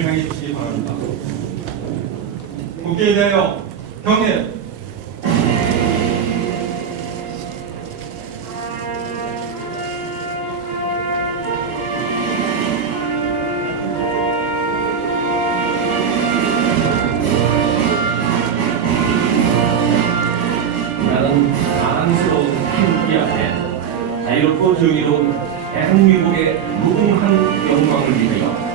설명해 주시기 바랍니다. 국회에 대하여 경례. 나는 자랑스러운 흰 앞에 자유롭고 정의로운 대한민국의 무궁한 영광을 위하여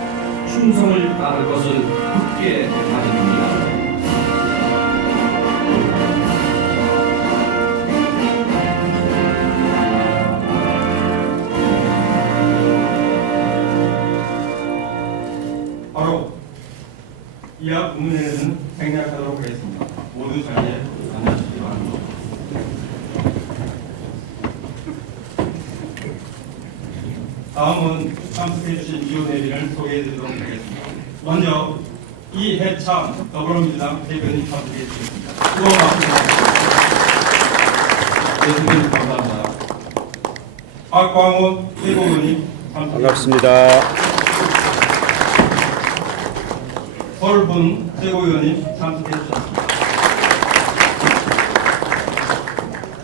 충성을 다할 것을 굳게 다짐합니다. 바로 이하 국문회는 생략하도록 하겠습니다. 모두 자리에 앉아주시기 바랍니다. 다음은 참석해주신 위원회를 소개해드리도록 하겠습니다. 먼저 이해찬 더불어민주당 대표님 참석해 주셨습니다. 수고 많습니다. 대표님 감사합니다. 박광훈 최고위원님 반갑습니다. 설분 최고위원님 참석해 주셨습니다.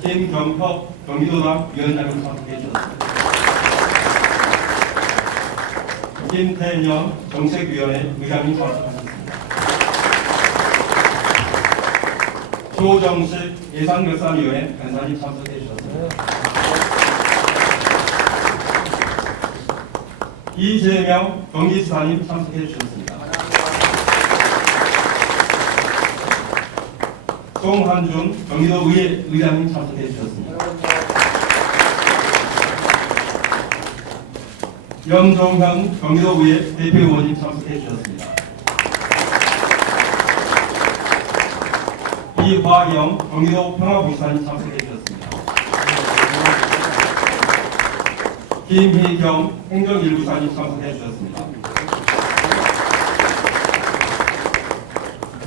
김경석 경기도당 위원장님 참석해 주셨습니다. 김태년 정책위원회 의장님 참석하셨습니다. 조정식 예산결산위원회 간사님 참석해 주셨습니다. 이재명 경기지사님 참석해 주셨습니다. 송한준 경기도의회 의장님 참석해 주셨습니다. 염종현 경기도의회 대표의원님 참석해 주셨습니다. 이화영 경기도 평화부지사님 참석해 주셨습니다. 김희경 행정일부사님 참석해 주셨습니다.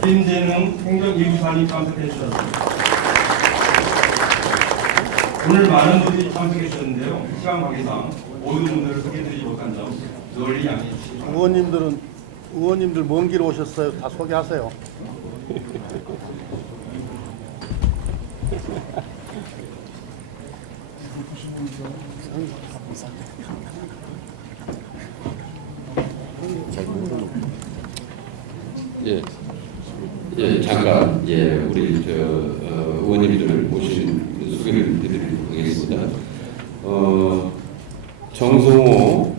김재능 행정일부사님 참석해 주셨습니다. 오늘 많은 분들이 참석해 주셨는데요. 시간 관계상 모든 분들을 소개해드리지 못한 점 널리 양해해 주시기 바랍니다. 의원님들 먼 길 오셨어요. 다 소개하세요. 잠깐 우리 의원님들을 모신 소개를 드리도록 하겠습니다. 정성호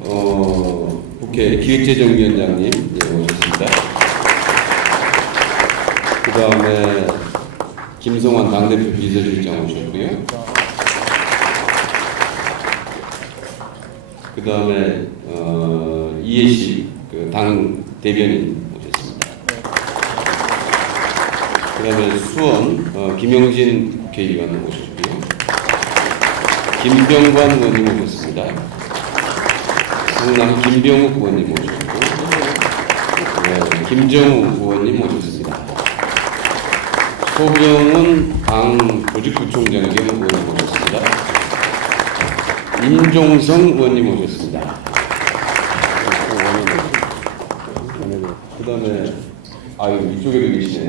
국회 기획재정위원장님 오셨습니다. 그 다음에 김성환 당대표 비서실장 오셨고요. 그 다음에 이해식 당 대변인 오셨습니다. 그 다음에 수원 김영진 국회의원 오셨고요. 김병관 의원님 오셨습니다. 성남 김병욱 의원님 오셨고, 김정우 의원님 오셨습니다. 소경은 당 조직부총장 겸 의원님 오셨습니다. 임종성 의원님 오셨습니다. 그 다음에 이쪽에도 계시네.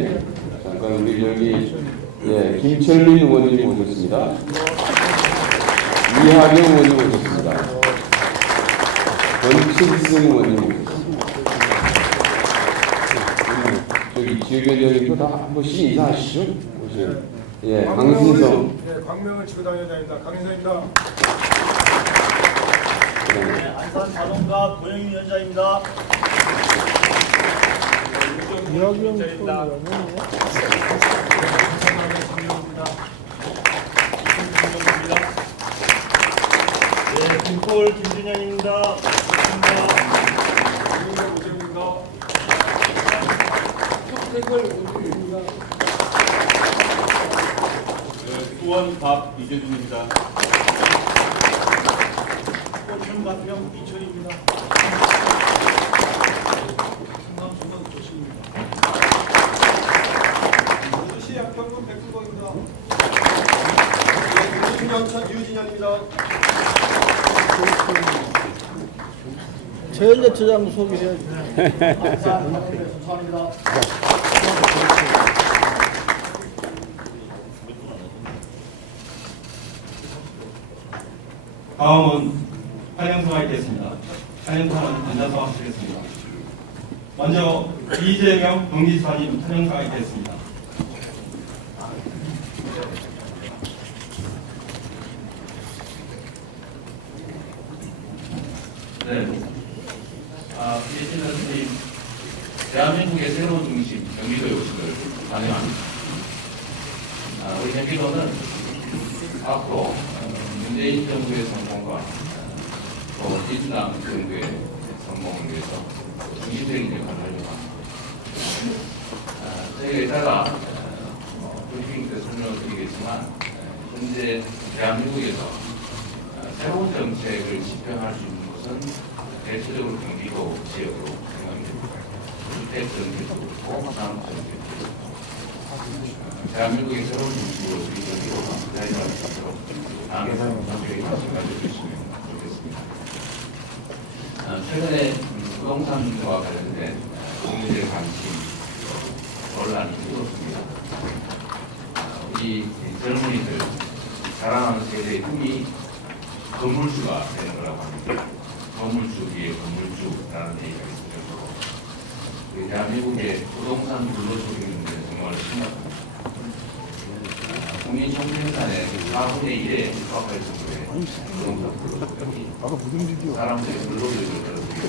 잠깐 우리 저기 김철민 의원님 오셨습니다. 이하경 의원님 오셨습니다. 권칠승 의원님 오셨습니다. 저기 지역위원장님도 다 한 번씩 인사하시죠? 강신성. 광명을 치고 당회장입니다. 강인성입니다. 안산 자동가 고영희 위원장입니다. 이야기입니다. 김폴 김준영입니다. 수원 박 이재준입니다. 천박병 이철입니다. 성남 조씨입니다. 서울시 약평군 백승범입니다. 김영천 유진현입니다. 최현재 처장 소개해야지. 감사합니다. 다음은 환영사가 있겠습니다. 환영사는 앉아서 하시겠습니다. 먼저 이재명 경기지사님 환영사가 있겠습니다. 네. 이재진 선생님, 대한민국의 새로운 중심, 경기도에 오신 걸 환영합니다. 우리 경기도는 앞으로 문재인 정부의 성공과 또 민주당 정부의 성공을 위해서 중심적인 역할을 하려고 합니다. 저희가 이따가 브리핑 때 설명을 드리겠지만 현재 대한민국에서 새로운 정책을 집행할 수 있는 것은 대체적으로 경기도 지역으로 생각이 됩니다. 주택 정책도 그렇고 산업 정책도 그렇고 대한민국의 새로운 중심으로 우리 경기도가 자리할 수 있도록 당에서 함께 관심 가져주시면 좋겠습니다. 최근에 부동산과 관련된 국민들의 관심, 논란이 뜨겁습니다. 우리 젊은이들, 자라나는 세대의 꿈이 건물주가 되는 거라고 합니다. 건물주 위에 건물주라는 얘기가 있을 정도로 우리 대한민국의 부동산 불로소득 문제는 정말 심각합니다. 국민 총생산의 4분의 1에 육박할 정도의 부동산 불로소득이 사람들의 불로소득을 끌어들이고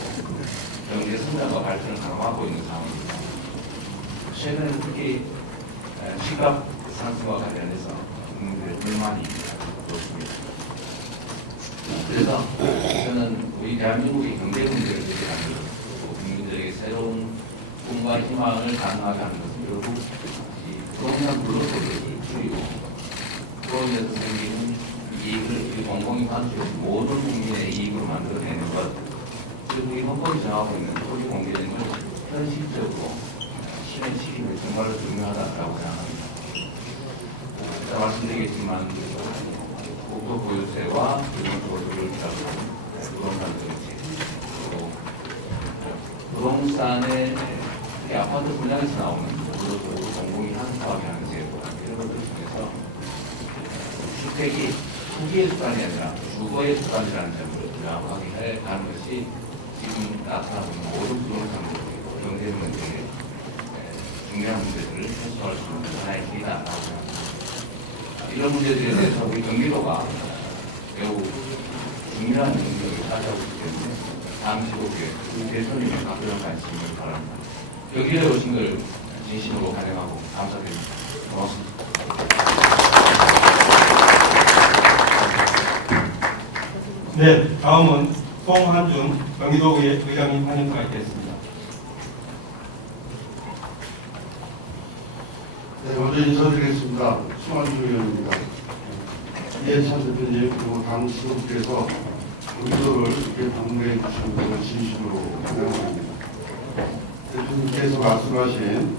경제 성장과 발전을 강화하고 있는 상황입니다. 최근에 특히 집값 상승과 관련해서 국민들의 불만이 높습니다. 그래서 저는 우리 대한민국의 경제 문제를 해결하는 것, 국민들에게 새로운 꿈과 희망을 가능하게 하는 것은 결국 이 부동산 불로소득을 줄이고 그로 인해서 생기는 이익을 공공이 관수록 모든 국민의 이익으로 만들어내는 것, 그리고 우리 헌법이 정하고 있는 토지 공개되는 걸 현실적으로 실행시키는 게 정말로 중요하다고 생각합니다. 제가 말씀드리겠지만 국토 보유세와 기본소득을 비롯한 부동산 정책, 그리고 부동산의 특히 아파트 분양에서 나오는 불로소득을 공공이 한수하게 하는 제도, 이런 것들 중에서 주택이 투기의 습관이 아니라 주거의 습관이라는 점을 명확하게 하는 것이 지금 나타나고 있는 모든 부동산 경제 문제의 중요한 문제들을 해소할 수 있는 하나의 길이다라고 생각합니다. 이런 문제들에 대해서 우리 경기도가 매우 중요한 영역을 차지하고 있기 때문에 잠시 후에 우리 대선님의 각별한 관심을 바랍니다. 경기도에 오신 걸 진심으로 환영하고 감사드립니다. 고맙습니다. 네, 다음은 송한준 경기도의 의장님 환영사가 있겠습니다. 네, 먼저 인사드리겠습니다. 송한준 의원입니다. 이해찬 대표님 그리고 당 지도부께서 경기도를 이렇게 방문해 주신 것을 진심으로 환영합니다. 대표님께서 말씀하신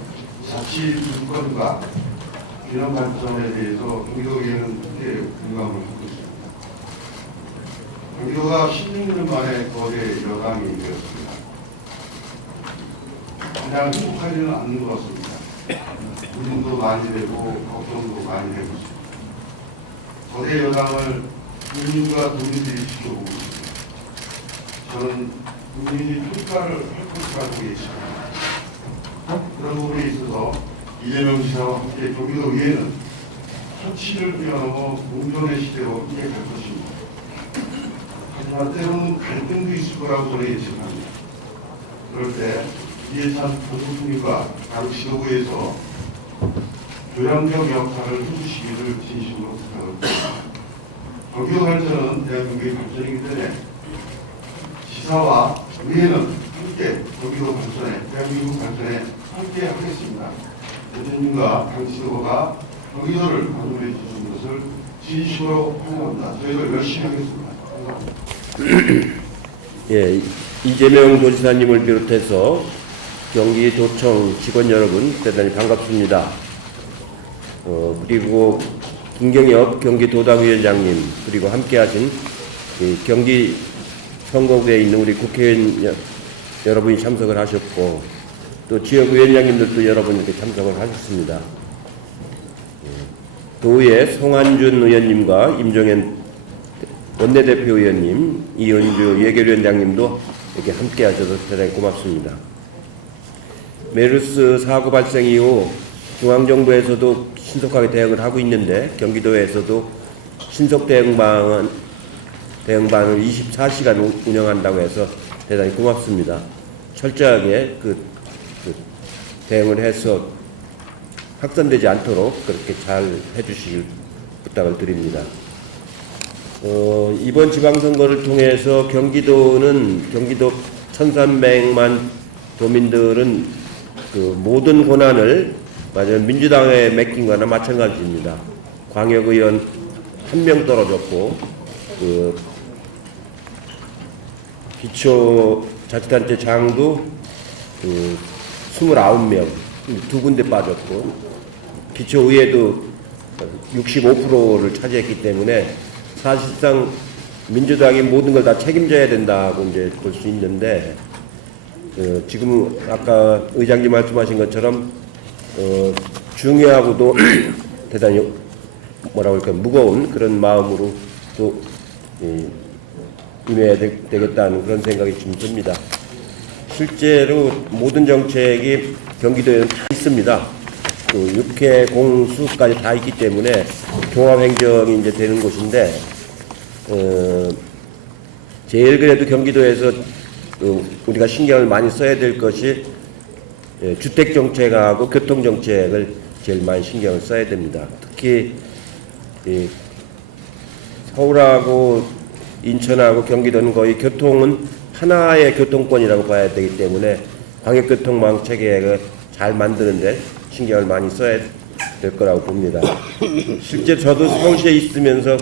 자치 인권과 균형 발전에 대해서 경기도에는 크게 공감을 하고 있습니다. 경기도가 16년 만에 거대 여당이 되었습니다. 그냥 행복하지는 않는 것 같습니다. 고민도 많이 되고 걱정도 많이 되고 있습니다. 거대 여당을 국민과 국민들이 지켜보고 있습니다. 저는 국민이 평가를 할 것이라고 예측합니다. 그런 부분에 있어서 이재명 지사와 함께 경기도 의회는 현치를 뛰어넘어 공존의 시대로 함께 갈 것입니다. 하지만 때로는 갈등도 있을 거라고 저는 예측합니다. 그럴 때 이해찬 교수님과 당 지도부에서 교량적 역할을 해주시기를 진심으로 부탁드립니다. 경기도 발전은 대한민국의 발전이기 때문에 지사와 의회는 함께 경기도 발전에, 대한민국 발전에 함께 하겠습니다. 대통령과 당 지도부가 경기도를 방문해 주신 것을 진심으로 환영합니다. 저희도 열심히 하겠습니다. 감사합니다. 예, 이재명 도지사님을 비롯해서 경기도청 직원 여러분 대단히 반갑습니다. 그리고 김경엽 경기도당위원장님 그리고 함께하신 경기 선거구에 있는 우리 국회의원 여러분이 참석을 하셨고 또 지역위원장님들도 여러분 이렇게 참석을 하셨습니다. 도의회 송한준 의원님과 임종현 원내대표 의원님, 이은주 예결위원장님도 이렇게 함께 하셔서 대단히 고맙습니다. 메르스 사고 발생 이후 중앙정부에서도 신속하게 대응을 하고 있는데 경기도에서도 신속 대응반을 24시간 운영한다고 해서 대단히 고맙습니다. 철저하게 그 대응을 해서 확산되지 않도록 그렇게 잘 해주시길 부탁을 드립니다. 이번 지방선거를 통해서 경기도 1,300만 도민들은 그 모든 권한을 완전 민주당에 맡긴 거나 마찬가지입니다. 광역의원 1명 떨어졌고 그 기초자치단체 장도 그 29명, 2군데 빠졌고 기초의회도 65%를 차지했기 때문에 사실상 민주당이 모든 걸 다 책임져야 된다고 이제 볼 수 있는데 지금 아까 의장님 말씀하신 것처럼 중요하고도 대단히 뭐라고 할까 무거운 그런 마음으로 또 임해야 되겠다는 그런 생각이 좀 듭니다. 실제로 모든 정책이 경기도에는 다 있습니다. 그 육회 공수까지 다 있기 때문에 종합행정이 이제 되는 곳인데 제일 그래도 경기도에서 우리가 신경을 많이 써야 될 것이 주택 정책하고 교통 정책을 제일 많이 신경을 써야 됩니다. 특히 서울하고 인천하고 경기도는 거의 교통은 하나의 교통권이라고 봐야 되기 때문에 광역교통망 체계를 잘 만드는데 신경을 많이 써야 될 거라고 봅니다. 실제 저도 서울시에 있으면서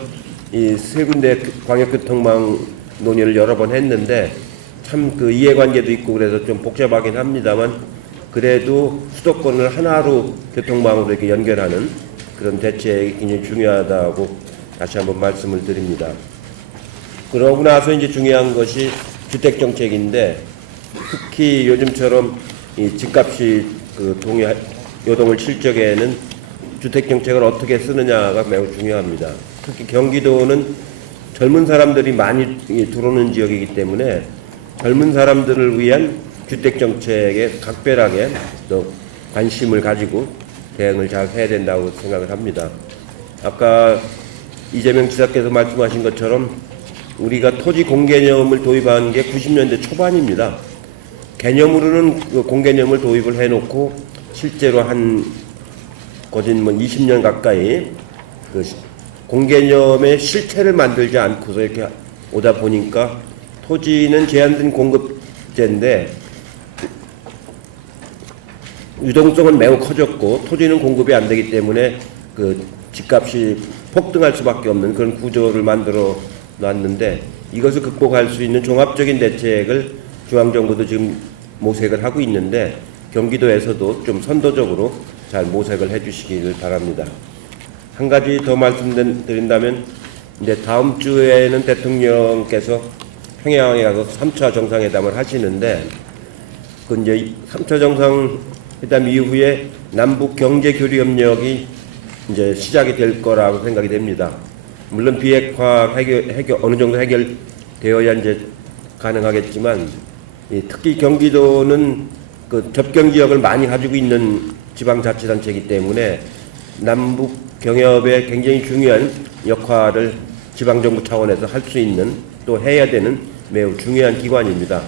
이 세 군데 광역교통망 논의를 여러 번 했는데 참 그 이해관계도 있고 그래서 좀 복잡하긴 합니다만 그래도 수도권을 하나로 교통망으로 이렇게 연결하는 그런 대책이 굉장히 중요하다고 다시 한번 말씀을 드립니다. 그러고 나서 이제 중요한 것이 주택 정책인데 특히 요즘처럼 이 집값이 그 요동을 칠 적에는 주택 정책을 어떻게 쓰느냐가 매우 중요합니다. 특히 경기도는 젊은 사람들이 많이 들어오는 지역이기 때문에 젊은 사람들을 위한 주택 정책에 각별하게 또 관심을 가지고 대응을 잘 해야 된다고 생각을 합니다. 아까 이재명 지사께서 말씀하신 것처럼 우리가 토지 공개념을 도입한 게 90년대 초반입니다. 개념으로는 그 공개념을 도입을 해놓고 실제로 한 거진 20년 가까이 그 공개념의 실체를 만들지 않고서 이렇게 오다 보니까 토지는 제한된 공급제인데 유동성은 매우 커졌고 토지는 공급이 안 되기 때문에 그 집값이 폭등할 수밖에 없는 그런 구조를 만들어 놨는데 이것을 극복할 수 있는 종합적인 대책을 중앙정부도 지금 모색을 하고 있는데 경기도에서도 좀 선도적으로 잘 모색을 해주시기를 바랍니다. 한 가지 더 말씀드린다면 이제 다음 주에는 대통령께서 평양에 가서 3차 정상회담을 하시는데 그 이제 3차 정상회담 이후에 남북 경제 교류 협력이 이제 시작이 될 거라고 생각이 됩니다. 물론 비핵화 해결 어느 정도 해결되어야 이제 가능하겠지만 특히 경기도는 그 접경 지역을 많이 가지고 있는 지방자치단체이기 때문에 남북 경협에 굉장히 중요한 역할을 지방정부 차원에서 할 수 있는 또 해야 되는 매우 중요한 기관입니다.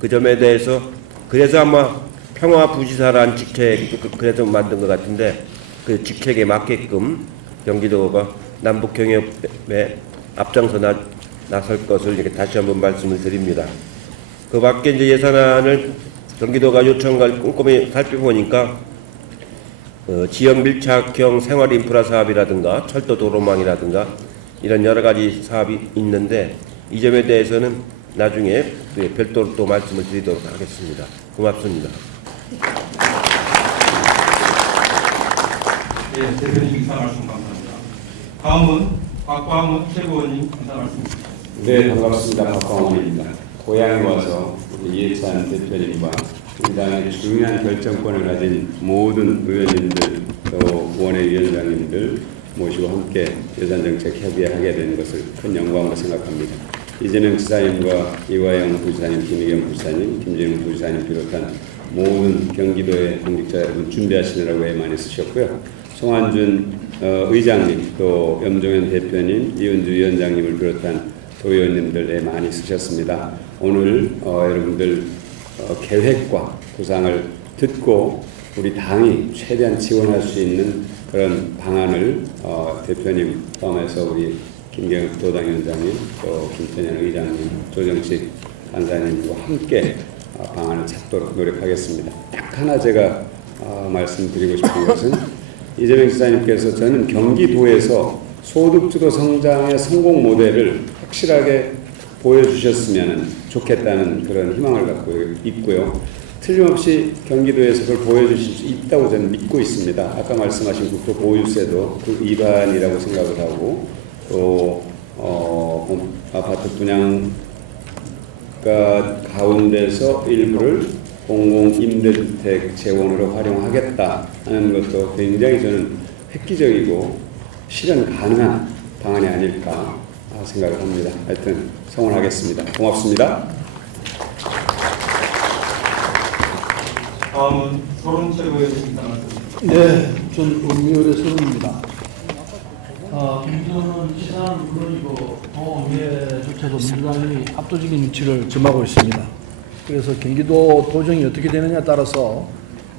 그 점에 대해서 그래서 아마 평화부지사라는 직책 그래서 만든 것 같은데 그 직책에 맞게끔 경기도가 남북 경협에 앞장서 나설 것을 이렇게 다시 한번 말씀을 드립니다. 그 밖에 이제 예산안을 경기도가 요청한 걸 꼼꼼히 살펴보니까 지역 밀착형 생활 인프라 사업이라든가 철도 도로망이라든가 이런 여러 가지 사업이 있는데 이 점에 대해서는 나중에 별도로 또 말씀을 드리도록 하겠습니다. 고맙습니다. 네, 대표님 인사 말씀 감사합니다. 다음은 곽광훈 최고위원님 인사 말씀 드리겠습니다. 네, 반갑습니다. 박광훈입니다. 고향에 와서 우리 이해찬 대표님과 우리 당의 중요한 결정권을 가진 모든 의원님들 또 원외위원장님들 모시고 함께 예산정책 협의하게 된 것을 큰 영광으로 생각합니다. 이재명 지사님과 이화영 부지사님, 김의겸 부지사님, 김진웅 부지사님 비롯한 모든 경기도의 공직자 여러분 준비하시느라고 애 많이 쓰셨고요. 송한준 의장님, 또 염종현 대표님, 이은주 위원장님을 비롯한 도의원님들 애 많이 쓰셨습니다. 오늘 여러분들 계획과 구상을 듣고 우리 당이 최대한 지원할 수 있는 그런 방안을 대표님 포함해서 우리 김경엽 도당위원장님, 또 김천현 의장님, 조정식 간사님과 함께 방안을 찾도록 노력하겠습니다. 딱 하나 제가 말씀드리고 싶은 것은 이재명 지사님께서 저는 경기도에서 소득주도 성장의 성공 모델을 확실하게 보여주셨으면 좋겠다는 그런 희망을 갖고 있고요. 틀림없이 경기도에서 그걸 보여주실 수 있다고 저는 믿고 있습니다. 아까 말씀하신 국토 보유세도 그 일환이라고 생각을 하고 또 아파트 분양가 가운데서 일부를 공공임대주택 재원으로 활용하겠다 하는 것도 굉장히 저는 획기적이고 실현 가능한 방안이 아닐까 생각을 합니다. 하여튼 성원하겠습니다. 고맙습니다. 다음은 서른 최고위원님 나왔습니다. 네, 전 음미열의 서른입니다. 경기도는 지사는 물론이고 도의회조차도 민주당이 압도적인 위치를 점하고 있습니다. 그래서 경기도 도정이 어떻게 되느냐에 따라서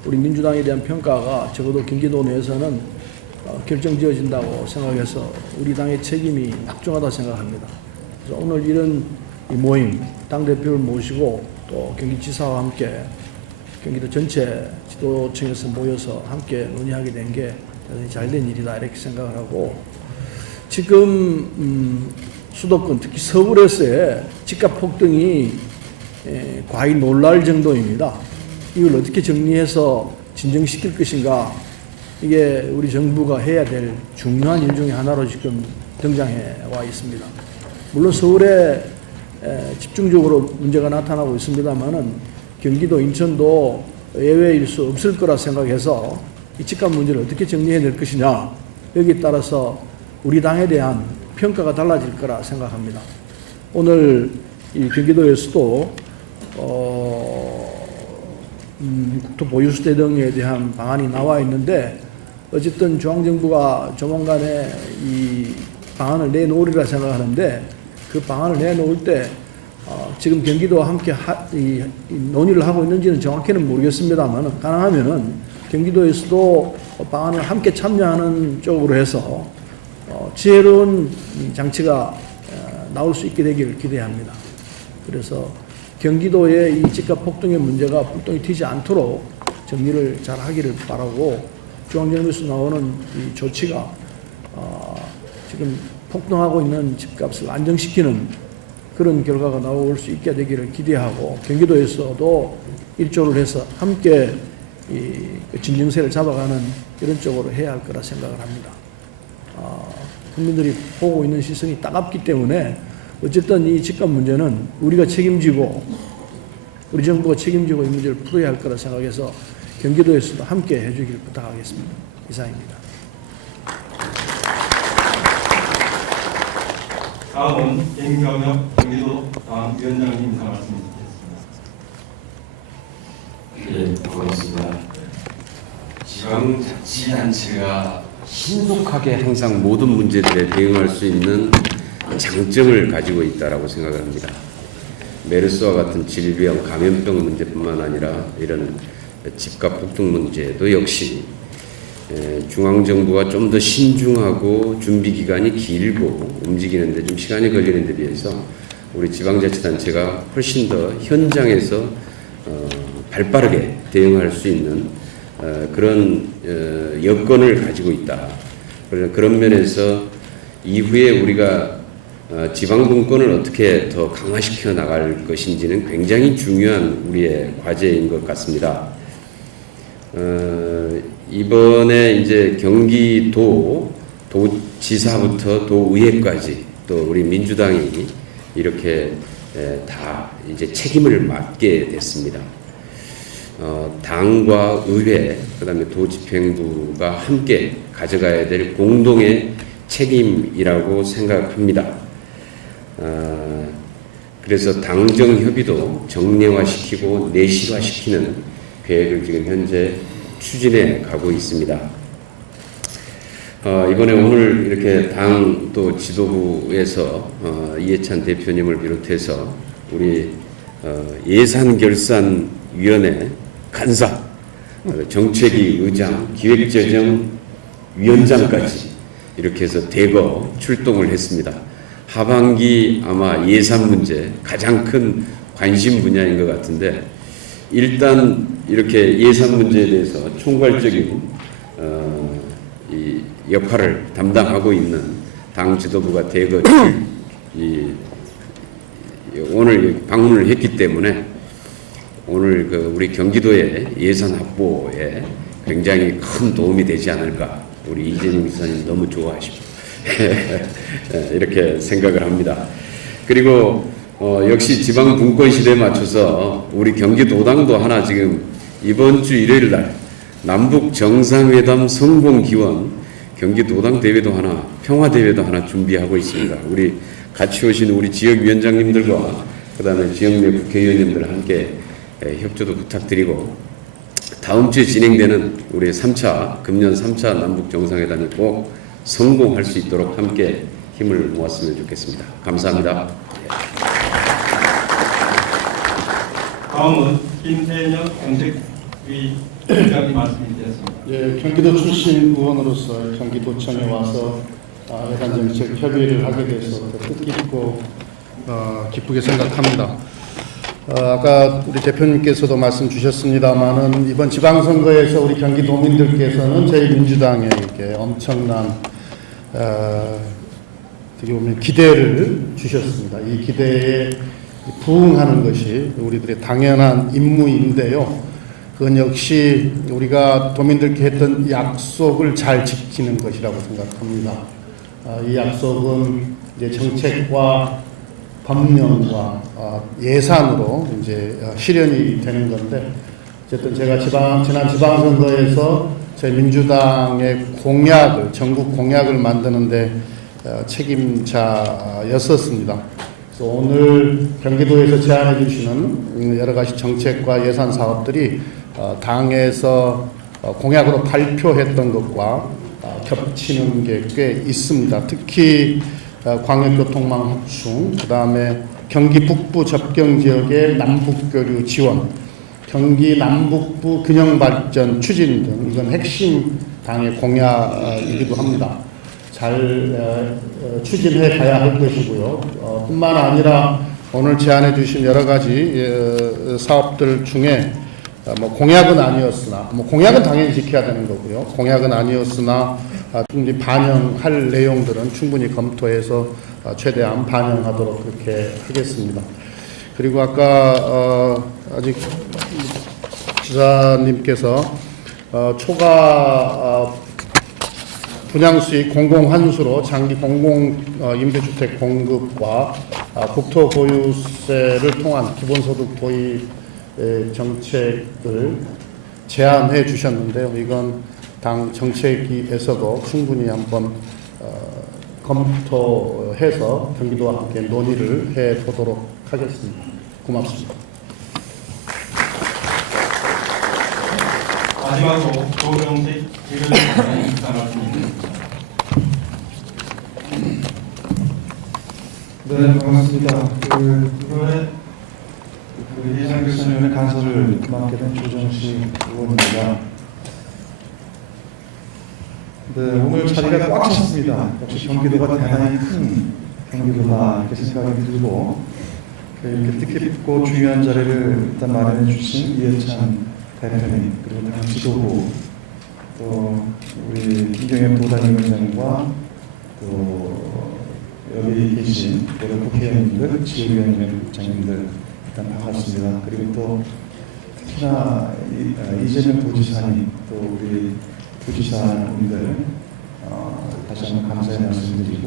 우리 민주당에 대한 평가가 적어도 경기도 내에서는 결정지어진다고 생각해서 우리 당의 책임이 막중하다 생각합니다. 그래서 오늘 이런 이 모임, 당대표를 모시고 또 경기지사와 함께 경기도 전체 지도층에서 모여서 함께 논의하게 된 게 대단히 잘된 일이다 이렇게 생각을 하고, 지금 수도권 특히 서울에서의 집값 폭등이 과히 놀랄 정도입니다. 이걸 어떻게 정리해서 진정시킬 것인가, 이게 우리 정부가 해야 될 중요한 일 중에 하나로 지금 등장해 와 있습니다. 물론 서울에 집중적으로 문제가 나타나고 있습니다만은 경기도, 인천도 예외일 수 없을 거라 생각해서 이 집값 문제를 어떻게 정리해낼 것이냐, 여기에 따라서 우리 당에 대한 평가가 달라질 거라 생각합니다. 오늘 이 경기도에서도 국토 보유세 등에 대한 방안이 나와 있는데, 어쨌든 중앙정부가 조만간에 이 방안을 내놓으리라 생각하는데, 그 방안을 내놓을 때 지금 경기도와 함께 논의를 하고 있는지는 정확히는 모르겠습니다만, 가능하면은 경기도에서도 방안을 함께 참여하는 쪽으로 해서 지혜로운 장치가 나올 수 있게 되기를 기대합니다. 그래서 경기도의 이 집값 폭등의 문제가 불똥이 튀지 않도록 정리를 잘 하기를 바라고, 중앙정부에서 나오는 이 조치가 지금 폭등하고 있는 집값을 안정시키는 그런 결과가 나올 수 있게 되기를 기대하고, 경기도에서도 일조를 해서 함께 이 진정세를 잡아가는 이런 쪽으로 해야 할 거라 생각을 합니다. 국민들이 보고 있는 시선이 따갑기 때문에 어쨌든 이 집값 문제는 우리가 책임지고, 우리 정부가 책임지고 이 문제를 풀어야 할 거라 생각해서 경기도에서도 함께 해주길 부탁하겠습니다. 이상입니다. 다음은 김경엽 경기도 당 위원장님 인사 말씀 드리겠습니다. 예, 고맙습니다. 지방자치단체가 신속하게 항상 모든 문제들에 대응할 수 있는 장점을 가지고 있다고 생각합니다. 메르스와 같은 질병, 감염병 문제뿐만 아니라 이런 집값 폭등 문제도 역시 중앙정부가 좀 더 신중하고 준비 기간이 길고 움직이는데 좀 시간이 걸리는 데 비해서 우리 지방자치단체가 훨씬 더 현장에서 발빠르게 대응할 수 있는 그런 여건을 가지고 있다. 그런 면에서 이후에 우리가 지방분권을 어떻게 더 강화시켜 나갈 것인지는 굉장히 중요한 우리의 과제인 것 같습니다. 이번에 이제 경기도 도지사부터 도의회까지 또 우리 민주당이 이렇게 다 이제 책임을 맡게 됐습니다. 당과 의회, 그다음에 도집행부가 함께 가져가야 될 공동의 책임이라고 생각합니다. 그래서 당정 협의도 정례화시키고 내실화시키는 계획을 지금 현재 추진해 가고 있습니다. 이번에 오늘 이렇게 당 또 지도부에서 이해찬 대표님을 비롯해서 우리 예산결산위원회 간사, 정책위 의장, 기획재정위원장까지 이렇게 해서 대거 출동을 했습니다. 하반기 아마 예산 문제 가장 큰 관심 분야인 것 같은데, 일단 이렇게 예산 문제에 대해서 총괄적인 이 역할을 담당하고 있는 당 지도부가 대거 오늘 방문을 했기 때문에 오늘 우리 경기도의 예산 확보에 굉장히 큰 도움이 되지 않을까. 우리 이재명 지사님 너무 좋아하시고 이렇게 생각을 합니다. 그리고 역시 지방 분권 시대에 맞춰서 우리 경기도당도 하나 지금 이번 주 일요일 날 남북 정상회담 성공 기원 경기도당 대회도 하나, 평화 대회도 하나 준비하고 있습니다. 우리 같이 오신 우리 지역위원장님들과 그다음에 지역 내 국회의원님들 함께 협조도 부탁드리고, 다음 주에 진행되는 우리 금년 3차 남북 정상회담이 꼭 성공할 수 있도록 함께 힘을 모았으면 좋겠습니다. 감사합니다. 다음은 김태년 정책위 위원장님 말씀이 되었습니다. 예, 경기도 출신 의원으로서 경기도청에 와서 예산정책 협의를 하게 돼서 뜻깊고 기쁘게 생각합니다. 아까 우리 대표님께서도 말씀 주셨습니다만은 이번 지방선거에서 우리 경기도민들께서는 저희 민주당에게 엄청난 어떻게 보면 기대를 주셨습니다. 이 기대에 부응하는 것이 우리들의 당연한 임무인데요. 그건 역시 우리가 도민들께 했던 약속을 잘 지키는 것이라고 생각합니다. 이 약속은 이제 정책과 법령과 예산으로 이제 실현이 되는 건데, 어쨌든 제가 지난 지방선거에서 저희 민주당의 공약을, 전국 공약을 만드는데 책임자였었습니다. 그래서 오늘 경기도에서 제안해 주시는 여러 가지 정책과 예산 사업들이 당에서 공약으로 발표했던 것과 겹치는 게 꽤 있습니다. 특히 광역교통망 확충, 그 다음에 경기 북부 접경지역의 남북교류 지원, 경기 남북부 균형발전 추진 등 이건 핵심 당의 공약이기도 합니다. 잘 추진해 가야 할 것이고요. 뿐만 아니라 오늘 제안해 주신 여러 가지 사업들 중에 공약은 아니었으나, 공약은 당연히 지켜야 되는 거고요. 공약은 아니었으나 충분히 반영할 내용들은 충분히 검토해서 최대한 반영하도록 그렇게 하겠습니다. 그리고 아까 아직 지사님께서 초과 분양수익 공공환수로 장기 공공 임대주택 공급과 국토 보유세를 통한 기본소득 도입 정책을 제안해 주셨는데요. 이건 당 정책위에서도 충분히 한번 검토해서 경기도와 함께 논의를 해보도록 하겠습니다. 고맙습니다. 마지막으로 조정식 위원장님 말씀드립니다. 네, 반갑습니다. 이번에 예산결산위원회 간사를 맡게 된 조정식 의원입니다. 네, 오늘 자리가 꽉 찼습니다. 역시 경기도가 대단히 큰 경기도다 이렇게 생각이 들고, 이렇게 뜻깊고 중요한 자리를 일단 마련해 주신 이해찬 대표님, 그리고 당 지도부, 또 우리 김경엽 도당위원장과 또 여기 계신 여러 국회의원님들, 지역위원장님들 일단 반갑습니다. 그리고 또 특히나 이재명 도지사님, 또 우리 도지사님들 다시 한번 감사의 말씀드리고,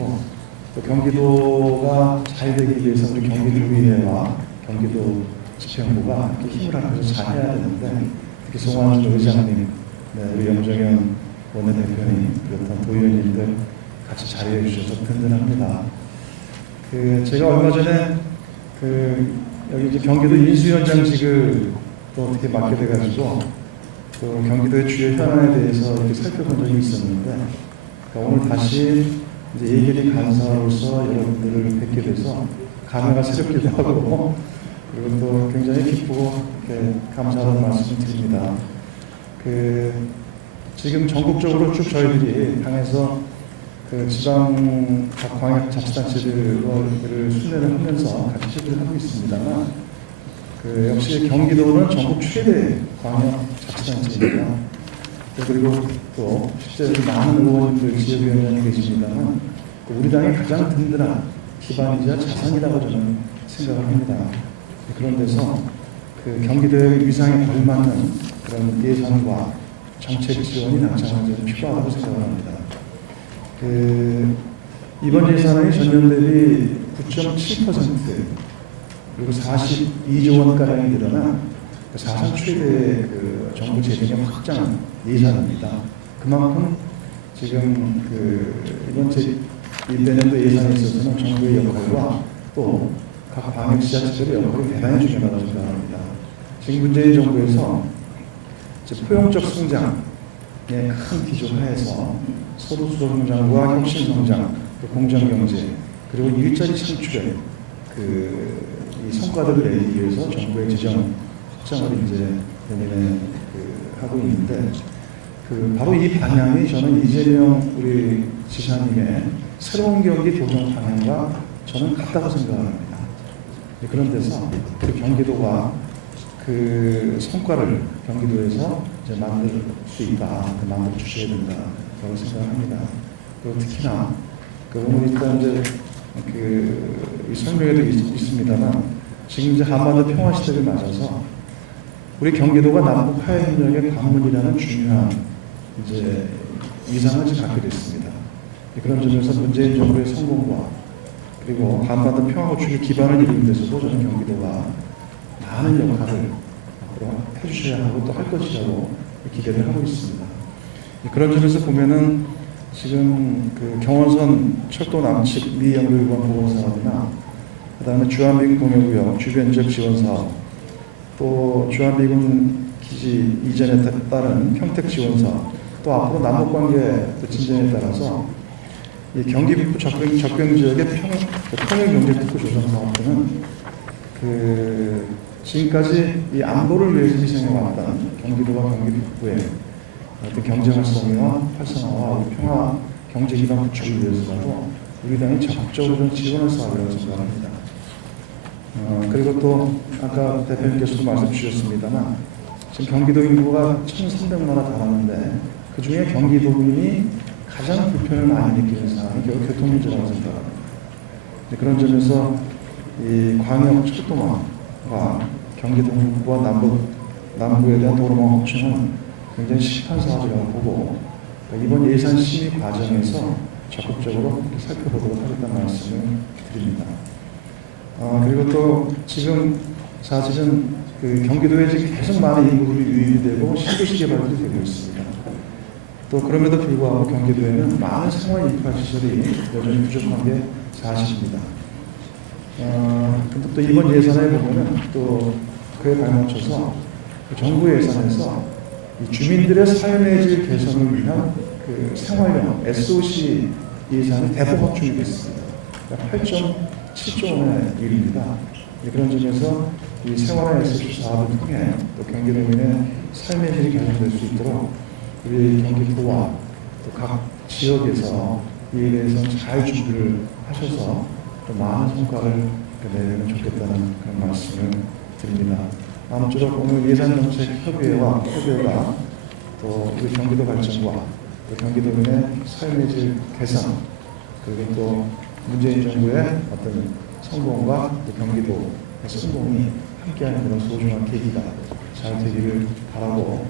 또 경기도가 잘 되기 위해서 우리 경기도의회와 경기도 집행부가 이렇게 힘을 합해서 잘 해야 되는데, 특히 송환 의장님, 우리 염정현 원내대표님, 비롯한 도의원님들 같이 자리해 주셔서 든든합니다. 제가 얼마 전에 여기 이제 경기도 인수위원장직을 또 어떻게 맡게 돼가지고 또 경기도의 주요 현안에 대해서 이렇게 살펴본 적이 있었는데, 오늘 다시 이제 예결위 간사로서 여러분들을 뵙게 돼서 감회가 새롭기도 하고, 그리고 또 굉장히 기쁘고 감사하다는 말씀을 드립니다. 지금 전국적으로 쭉 저희들이 당에서 지방 각 광역자치단체들을 순회를 하면서 같이 실기를 하고 있습니다만, 역시 경기도는 전국 최대 광역자치단체입니다. 그리고 또 실제로 많은 의원님들, 지역위원장이 계십니다만, 우리 당의 가장 든든한 기반이자 자산이라고 저는 생각을 합니다. 그런 데서 경기도의 위상에 걸맞는 그런 예산과 정책 지원이 당장은 필요하다고 생각을 합니다. 이번 예산의 전년 대비 9.7% 그리고 42조 원가량이 늘어난 사상 최대의 정부 재정의 확장 예산입니다. 그만큼 지금 이번 내년도 예산에 있어서는 정부의 역할과 또 각 방역지자체들의 역할이 대단히 중요하다고 생각합니다. 지금 문재인 정부에서 포용적 성장의 큰 기조 하에서 소득 성장과 혁신 성장, 공정경제, 그리고 일자리 창출에 이 성과들을 내기 위해서 정부의 재정 확장을 이제 내년에 하고 있는데, 바로 이 방향이 저는 이재명 우리 지사님의 새로운 경기 도전 방향과 저는 같다고 생각합니다. 그런 데서 우리 경기도가 성과를 경기도에서 이제 만들 수 있다, 만들어 주셔야 된다라고 생각합니다. 그리고 특히나 오늘 일단 이제 이 설명에도 있습니다만, 지금 이제 한반도 평화 시대를 맞아서 우리 경기도가 남북 화해협력의 관문이라는 중요한 이제 위상을 갖게 됐습니다. 그런 점에서 문재인 정부의 성공과 그리고 한반도 평화 구축의 기반을 이루는 데서도 저는 경기도가 많은 역할을 앞으로 해주셔야 하고 또 할 것이라고 기대를 하고 있습니다. 그런 점에서 보면은 지금 경원선 철도 남측 미연결관 보건 사업이나 그다음에 주한미군 공여구역 주변 지역 지원 사업, 또 주한미군 기지 이전에 따른 평택 지원 사업, 또 앞으로 남북 관계 진전에 따라서 이 경기 북부 접경 지역의 평행 경제 북부 조성 사업 등은 지금까지 이 안보를 위해서 희생해왔던 경기도와 경기 북부의 어떤 경제 활성화와 평화 경제 기반 구축을 위해서라도 우리 당이 적극적으로 좀 지원할 사업이라고 생각합니다. 그리고 또 아까 대표님께서도 말씀 주셨습니다만, 지금 경기도 인구가 1,300만에 달하는데 그 중에 경기도민이 가장 불편을 많이 느끼는 사항이 결국 교통 문제라고 생각합니다. 그런 점에서 이 광역 철도망과 경기도 북부와 남부에 대한 도로망 확충은 굉장히 시급한 사업이라고 보고, 이번 예산 심의 과정에서 적극적으로 살펴보도록 하겠다는 말씀을 드립니다. 그리고 또 지금 사실은 경기도에 지금 계속 많은 인구들이 유입이 되고 신도시 개발도 되고 있습니다. 또 그럼에도 불구하고 경기도에는 많은 생활 인프라 시설이 여전히 부족한 게 사실입니다. 근데 또 이번 예산에 보면은 또 그에 발맞춰서 정부 예산에서 이 주민들의 삶의 질 개선을 위한 생활형 SOC 예산이 대폭 확충이 됐습니다. 8.7조 원의 일입니다. 그런 점에서 이 생활형 SOC 사업을 통해 또 경기도민의 삶의 질이 개선될 수 있도록 우리 경기도와 또 각 지역에서 이에 대해서 잘 준비를 하셔서 또 많은 성과를 내면 좋겠다는 그런 말씀을 드립니다. 아무쪼록 오늘 예산정책협의회가 또 우리 경기도 발전과 또 경기도민의 삶의 질 개선, 그리고 또 문재인 정부의 어떤 성공과 또 경기도의 성공이 함께하는 그런 소중한 계기가 잘 되기를 바라고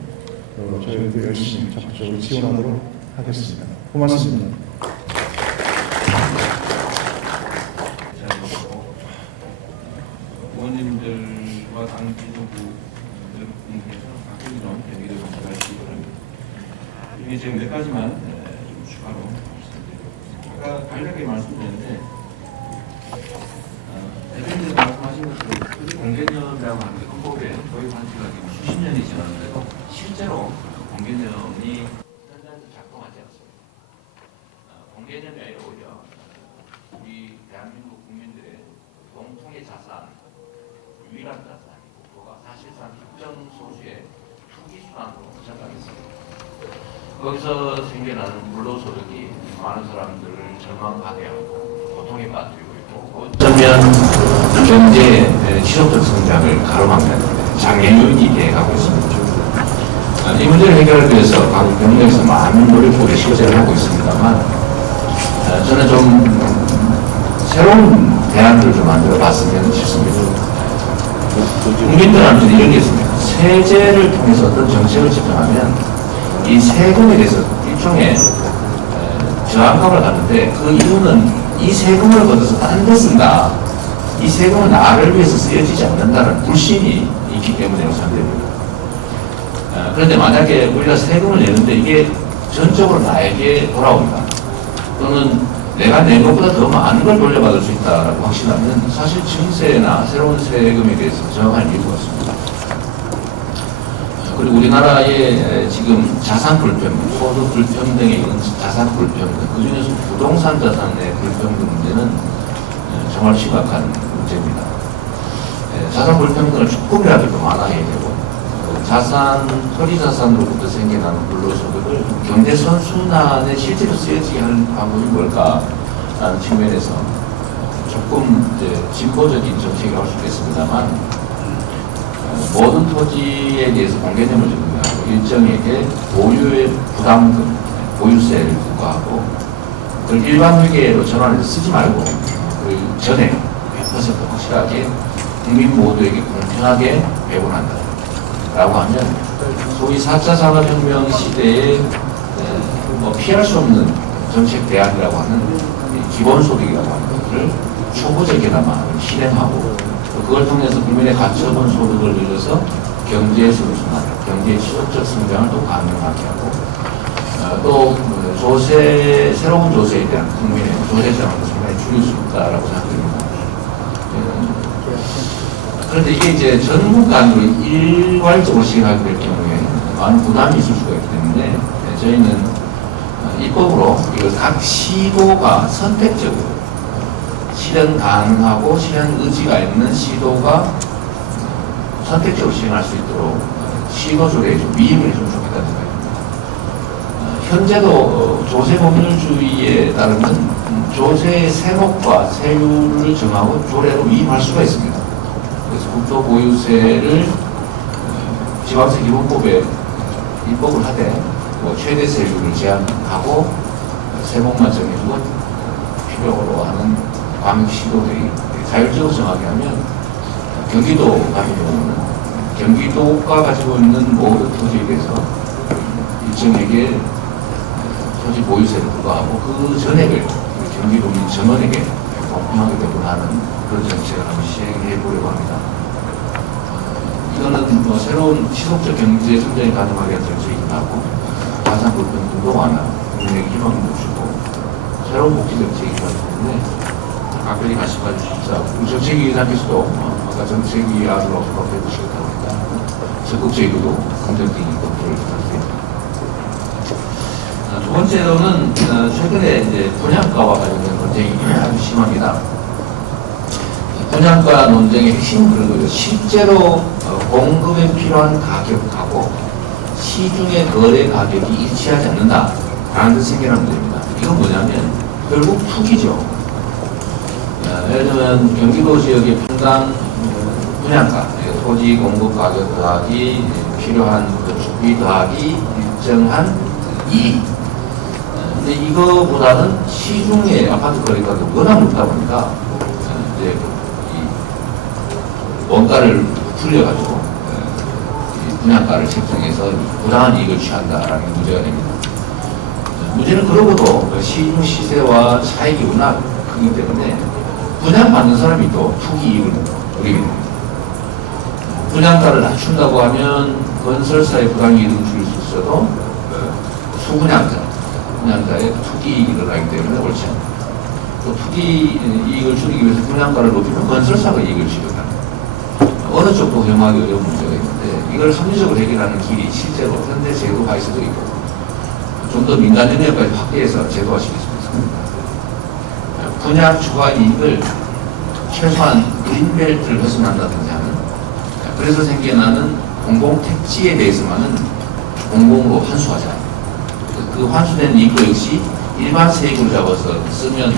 저희도 열심히 적극적으로 지원하도록 하겠습니다. 고맙습니다. 중에 제가 몇 가지만 추가로 말씀드리겠습니다. 아까 간략하게 말씀드렸는데 대표님께서 말씀하신 것처럼 토지 공개념이라고 하는 게 헌법에 도입한 지가 지금 수십 년이 지났는데도 실제로 공개념이 현장에서 작동하지 않습니다. 공개념이 아니라 오히려 우리 대한민국 국민들의 공통의 자산, 유일한 자산이고 그거가 사실상 특정 소수의 투기 수단으로 전락했습니다. 거기서 생겨나는 불로소득이 많은 사람들을 절망하게 하고 고통에 빠뜨리고 있고 어쩌면 경제의 지속적 성장을 가로막는 장애요인이 되어가고 있습니다. 이 문제를 해결하기 위해서 각 병력에서 많은 노력을 실제를 하고 있습니다만 저는 좀 새로운 대안을 좀 만들어 봤으면 싶습니다. 국민들한테는 이런 게 있습니다. 세제를 통해서 어떤 정책을 집행하면 이 세금에 대해서 일종의 저항감을 갖는데 그 이유는 이 세금을 걷어서 다른 데 쓴다. 이 세금은 나를 위해서 쓰여지지 않는다는 불신이 있기 때문에 상대입니다. 그런데 만약에 우리가 세금을 내는데 이게 전적으로 나에게 돌아온다. 또는 내가 낸 것보다 더 많은 걸 돌려받을 수 있다고 확신하면 사실 증세나 새로운 세금에 대해서 저항할 이유가 없습니다. 그리고 우리나라의 지금 자산 불평등, 소득 불평등에 이런 자산 불평등, 그 중에서 부동산 자산의 불평등 문제는 정말 심각한 문제입니다. 자산 불평등을 조금이라도 좀 완화해야 되고, 자산, 토지 자산으로부터 생겨나는 불로소득을 경제 선순환에 실제로 쓰여지게 하는 방법이 뭘까라는 측면에서 조금 이제 진보적인 정책이라고 할 수 있겠습니다만, 모든 토지에 대해서 공개념을 적용하고 일정에게 보유의 부담금, 보유세를 부과하고 그걸 일반 회계로 전환해서 쓰지 말고 그 전에 100% 확실하게 국민 모두에게 공평하게 배분한다. 라고 하면 소위 4차 산업혁명 시대에 뭐 피할 수 없는 정책 대안이라고 하는 기본소득이라고 하는 것을 초보적이나마 실행하고 그걸 통해서 국민의 가처분 소득을 늘려서 경제의 순순한, 경제의 지속적 성장을 또 가능하게 하고 또 조세, 새로운 조세에 대한 국민의 조세 저항도 상당히 줄일 수 있다라고 생각합니다. 그런데 이게 이제 전 국가로 일괄적으로 시행하게 될 경우에 많은 부담이 있을 수가 있기 때문에 저희는 입법으로 이걸 각 시도가 선택적으로 실현 가능하고 실현 의지가 있는 시도가 선택적으로 시행할 수 있도록 시도 조례에 좀 위임을 해주면 좋겠다는 생각입니다. 현재도 조세 법률주의에 따르면 조세의 세목과 세율을 정하고 조례로 위임할 수가 있습니다. 그래서 국토보유세를 지방세 기본법에 입법을 하되 뭐 최대 세율을 제한하고 세목만 정해주고 필요로 하는 광역시도들이 자율적으로 정하게 하면 경기도 같은 경우는 경기도가 가지고 있는 모든 토지에 대해서 일정에게 토지 보유세를 부과하고 그 전액을 경기도민 전원에게 공평하게 배분하는 그런 정책을 한번 시행해 보려고 합니다. 이거는 뭐 새로운 지속적 경제 성장이 가능하게 한 정책이기도 하고 가산 불평등도 완화, 국민에게 희망도 주고 새로운 복지 정책이기도 하기 때문에 각별히 관심 가주십시오. 정책위의장께서도 아까 정책위의안으로 접근해 주시겠다고 합니다. 적극적이고 긍정적인 검토를 부탁드립니다. 두 번째로는 최근에 이제 분양가와 관련된 논쟁이 아주 심합니다. 분양가 논쟁의 핵심은 그런 거죠. 실제로 공급에 필요한 가격하고 시중의 거래 가격이 일치하지 않는다라는 데 생겨난 문제입니다. 이건 뭐냐면 결국 투기죠. 예를 들면 경기도 지역의 평당 분양가, 토지 공급 가격 더하기 필요한 주비 더하기 일정한 이익. 근데 이거보다는 시중의 아파트 거래가가 워낙 높다 보니까 이제 이 원가를 풀려가지고 분양가를 책정해서 부당한 이익을 취한다라는 문제가 됩니다. 문제는 그러고도 시중 시세와 차익이 워낙 크기 때문에 분양받는 사람이 또 투기 이익을 누리게 됩니다. 분양가를 낮춘다고 하면 건설사의 부당이익을 줄일 수 있어도 분양자의 투기 이익을 하기 때문에 옳지 않다. 또 투기 이익을 줄이기 위해서 분양가를 높이면 건설사가 이익을 줄여가는 어느 쪽도 허용하기 어려운 문제가 있는데 이걸 합리적으로 해결하는 길이 실제로 현대 제도화에서도 있고 좀 더 민간 영역까지 확대해서 제도화시킬 수 있습니다. 분양주가 이익을 최소한 그린벨트를 훼손한다든지 하는 그래서 생겨나는 공공택지에 대해서만은 공공으로 환수하자. 그 환수된 이익 역시 일반 세액을 잡아서 쓰면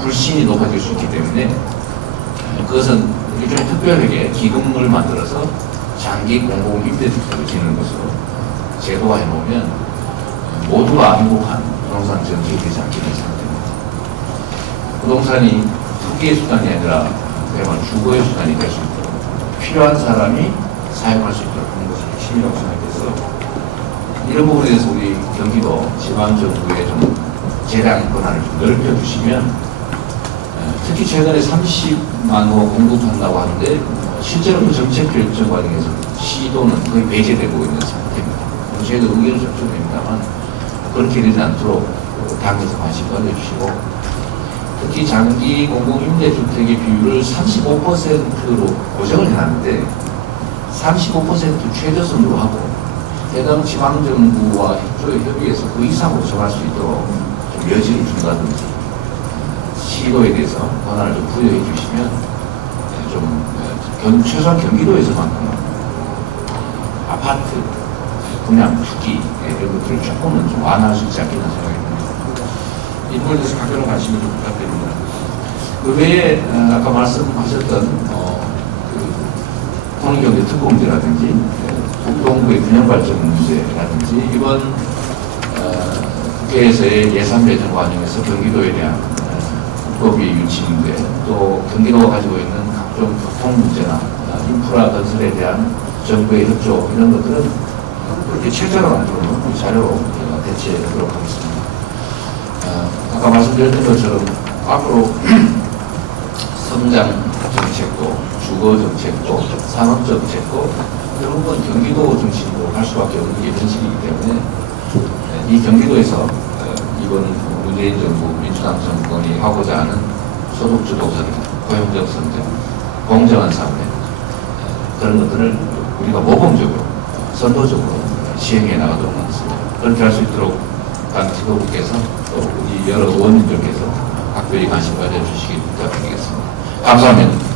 불신이 높아질 수 있기 때문에 그것은 일종의 특별하게 기금을 만들어서 장기 공공 임대주택을 짓는 것으로 제도화해 놓으면 모두가 행복한 부동산 정책이 되지 않겠는 생각됩니다. 부동산이 투기의 수단이 아니라 그야말로 주거의 수단이 될 수 있도록 필요한 사람이 사용할 수 있도록 하는 것이 핵심이라고 생각해서 이런 부분에 대해서 우리 경기도 지방정부에 좀 재량 권한을 좀 넓혀주시면 특히 최근에 30만 호 공급한다고 하는데 실제로 그 정책 결정 과정에서 시도는 거의 배제되고 있는 상태입니다. 저희도 의견을 접촉됩니다만 그렇게 되지 않도록 당에서 관심 가져주시고 특히 장기 공공임대주택의 비율을 35%로 고정을 해놨는데 35% 최저선으로 하고 해당 지방정부와 협조에 그 이상으로 정할 수 있도록 좀 여지를 준다든지 시도에 대해서 권한을 좀 부여해 주시면 좀 최소한 경기도에서만큼 아파트 분양 투기 이런 것들을 조금은 좀 완화할 수 있지 않겠나 생각합니다. 이 부분에 대해서 각별한 관심을 좀 부탁드립니다. 그 외에 아까 말씀하셨던 통일경제 특공제라든지 국동부의 균형발전 문제라든지 이번 국회에서의 예산 배정 과정에서 경기도에 대한 국고비 유치 문제 또 경기도가 가지고 있는 각종 교통 문제나 인프라 건설에 대한 정부의 협조 이런 것들은 그렇게 체제로 만들어놓은 자료로 대체하도록 하겠습니다. 아까 말씀드렸던 것처럼 앞으로 성장 정책도 주거 정책도 산업 정책도 결국은 경기도 중심으로 할 수밖에 없는 게 현실이기 때문에 이 경기도에서 이번 문재인 정부 민주당 정권이 하고자 하는 소득주도 성장, 고용적 성장, 공정한 사회 그런 것들을 우리가 모범적으로 선도적으로 시행해 나가도록 하겠습니다. 그렇게 할 수 있도록 당 지도부께서 또 우리 여러 의원님들께서 각별히 관심 가져주시기 부탁드리겠습니다. 감사합니다.